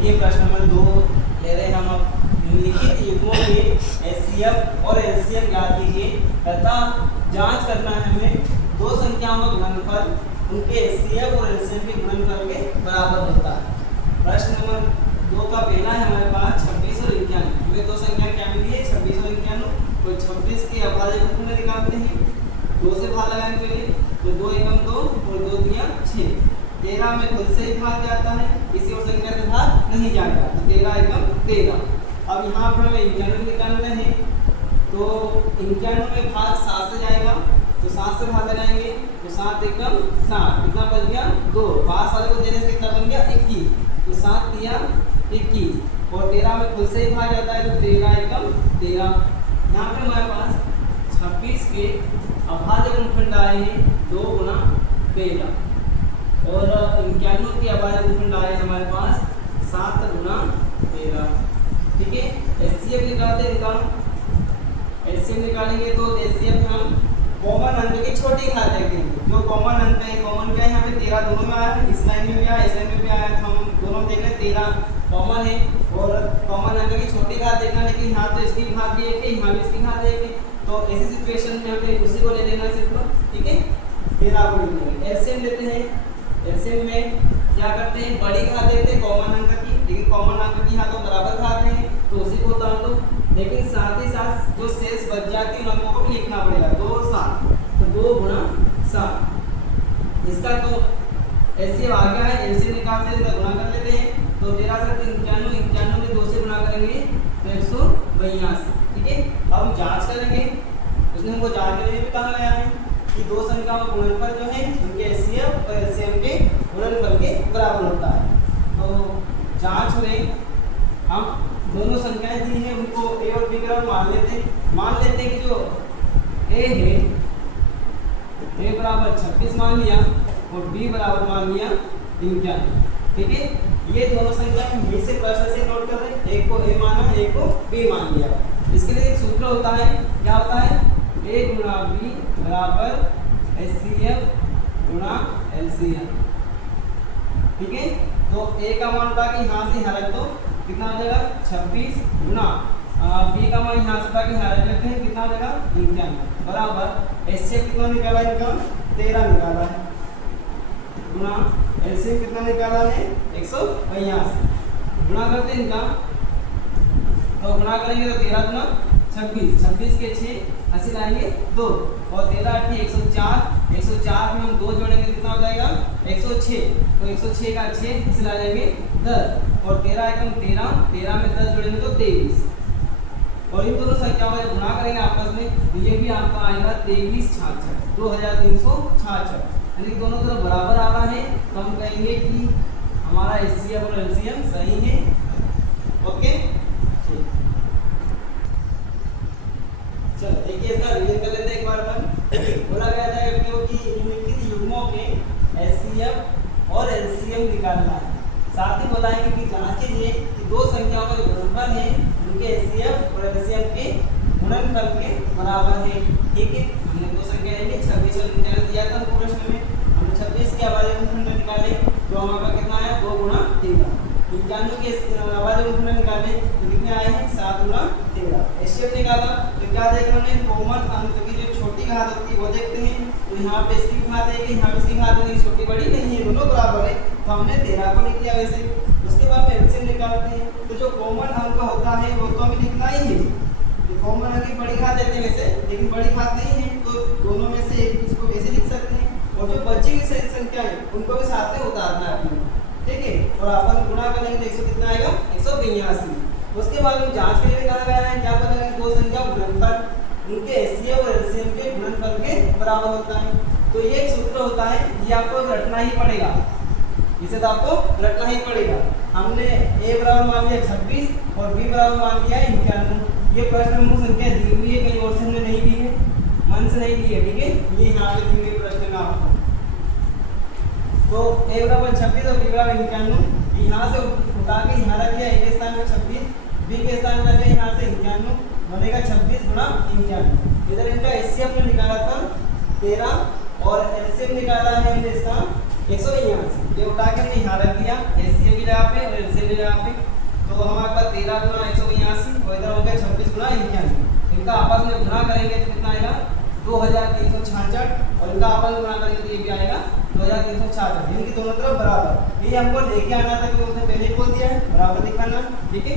देखिए प्रश्न नंबर 2 ले रहे हैं हम अब। निम्नलिखित युग्मों के एचसीएफ और एलसीएम ज्ञात कीजिए तथा जांच करना है हमें दो संख्याओं का गुणनफल उनके एचसीएफ और एलसीएम के गुणनफल के बराबर होता है। प्रश्न नंबर 2 का पहला है हमारे पास 26 और 91। हमें दो संख्या क्या मिली है 26 और 91। तो 26 के अभाज्य गुणनफल निकालते हैं, 2 से भाग लगाएंगे पहले, तो 2 एकम 2 और 2 दिया 6। 13 में खुद से ही भाग जाता है, किसी और संख्या से भाग नहीं जाएगा, तो 13 एकम 13। अब यहाँ पर हमें 91 निकालना है, तो 91 में भाग 7 से जाएगा, तो 7 से भाग लगाएंगे, तो 7 एकम 7, कितना बच गया 2। पास वाले को देने से कितना बन गया 21, तो 7 दिया 21। और 13 में खुद से ही भाग जाता है, तो 13 एकम 13। यहाँ पे हमारे पास 26 के अभाज्य गुणनफल आए हैं 2 गुना 13 और 91 के अभाज्य गुणनफल आए हैं हमारे पास 7 गुना 13। ठीक है, एचसीएफ निकालते हैं इनका। एचसीएफ निकालेंगे तो एचसीएफ में हम कॉमन अंक की छोटी घात देखेंगे। जो कॉमन अंक है, कॉमन क्या है यहाँ पे 13 दोनों में आया है, इस लाइन में भी आया, इस लाइन में भी आया, तो हम दोनों में देख रहे हैं 13 कॉमन है और कॉमन अंक की छोटी घात देखना, लेकिन यहाँ तो इसकी घात भी एक है, यहाँ भी इसकी घात एक है, तो ऐसी सिचुएशन में हमें उसी को ले लेना सिर्फ। ठीक है, 13 को लेंगे। एलसीएम लेते हैं, एलसीएम में क्या करते हैं बड़ी घात देते हैं कॉमन अंक की, लेकिन कॉमन अंक की यहाँ तो बराबर घात है, तो उसी को उतार दो, लेकिन साथ ही साथ जो शेष बच जाती है उन अंकों को भी लिखना पड़ेगा। 2 और 7, तो 2 गुना 7। इसका तो एलसीएम आ गया है, एलसीएम निकालते हैं, गुणा कर लेते हैं, तो 13 से 91, 91 में 2 से गुणा करेंगे तो 182। ठीक है, अब हम जांच करेंगे, उसने हमको जांच के लिए भी कहा गया है कि दो संख्याओं का गुणनफल जो है उनके एचसीएफ और एलसीएम के गुणनफल के बराबर होता है। तो जांच में हम दोनों संख्याएं दी हैं, उनको ए और बी के बराबर मान लेते हैं कि जो ए है, ए बराबर 26 मान लिया और बी बराबर मान लिया 91। ठीक है, ये दोनों संख्या हम से प्रश्न से नोट कर रहे हैं, एक को ए माना, एक को बी मान लिया। इसके लिए एक सूत्र होता है, क्या होता है ए गुणा बी बराबर एचसीएफ गुणा एलसीएम। ठीक है, तो ए का मान उठा के यहाँ से यहाँ रख दो, कितना हो जाएगा 26 गुना बी का मान यहाँ से उठा के यहाँ रख लेते हैं, कितना हो जाएगा 91 बराबर एचसीएफ कितना निकाला इनका 13 निकाला है गुना एलसीएम कितना निकाला है 182। गुणा करते हैं इनका, तो गुणा करेंगे तो 13 गुना 26, 26 के 6 80 लाएंगे 2 और 13 8 104, 104 में हम 2 जोड़ेंगे कितना हो जाएगा 106, तो 106 का 6 80 ला जाएंगे 10 और 13 एकम 13, 13 में 10 जोड़ेंगे तो 23। और इन दोनों संख्याओं का गुणा करेंगे आपस में, तो ये भी आपका आएगा 2366, 2366, यानी दोनों तरफ बराबर आ रहा है, तो हम कहेंगे कि हमारा एचसीएफ और एलसीएम सही है। ओके, चलो देखिए इसका रिवीजन कर लेते हैं एक बार अपन। बोला गया था कि निम्नलिखित युग्मों के एचसीएफ और एलसीएम निकालना है। साथ ही बताएंगे कि जांच कीजिए कि दो संख्याओं का जो गुणनफल है उनके एचसीएफ और एलसीएम के गुणनफल के बराबर है। ठीक है, हमने दो संख्या लेंगे 26 और 91 दिया था प्रश्न में, हमने 26 के अभाज्य गुणनफल निकाले, तो हमारा कितना आया 2 गुना 13। 91 के अभाज्य गुणनफल निकाले तो कितने आए हैं 7 गुना 13। एचसीएफ निकाला तो क्या देख रहे हैं कॉमन अंक की जो छोटी घात होती है वो देखते हैं, तो यहाँ पे इसकी घात है कि यहाँ पे इसकी घात है, छोटी बड़ी नहीं है, दोनों बराबर है, तो हमने 13 को लिख लिया वैसे। उसके बाद में एलसीएम निकालते हैं, तो जो कॉमन अंक होता है वो तो हमें लिखना ही है, कॉमन अंक की बड़ी घात देते हैं वैसे, लेकिन बड़ी घात नहीं है तो दोनों में से एक इसको वैसे लिख सकते हैं, और जो बची हुई शेष संख्या है उनको भी साथ में उतारना है अपने। ठीक है, और अपन गुणा करेंगे तो 100 कितना आएगा 182। उसके बाद में जांच के लिए कहा गया है, क्या पता है दो संख्या गुणनफल उनके एचसीएफ और एलसीएम के गुणनफल के बराबर होता है। तो ये एक सूत्र होता है, ये आपको रटना ही पड़ेगा, इसे तो आपको रटना ही पड़ेगा। हमने ए बराबर मान लिया 26 और बी बराबर मान लिया 91। ये प्रश्न में संख्या दी हुई है, कहीं और से हमने नहीं दी है, मन से नहीं दी है। ठीक है, ये यहाँ पे दी हुई प्रश्न में आपको, तो ए बराबर 26 और बी बराबर 91, यहाँ से उठा के यहाँ रख लिया, ए के स्थान पर 26, बी के स्थान पर रख लिया यहाँ से 91, बनेगा 26 गुना 91। इधर इनका एचसीएफ ने निकाला था 13 और एलसीएम निकाला है इसका 182, ये उठा के हमने यहाँ रख दिया एचसीएफ की जगह पे पे और एलसीएम लगा पे, तो हमारे पास 13 गुना 182 और इधर हो गया 26 गुना 91। इनका आपस में गुना करेंगे तो कितना आएगा 2366 और इनका आपस में गुना करेंगे तो ये भी आएगा 2366, इनकी दोनों तरफ बराबर। ये हमको लेके आना था, क्योंकि उसने पहले ही बोल दिया है बराबर दिखाना। ठीक है।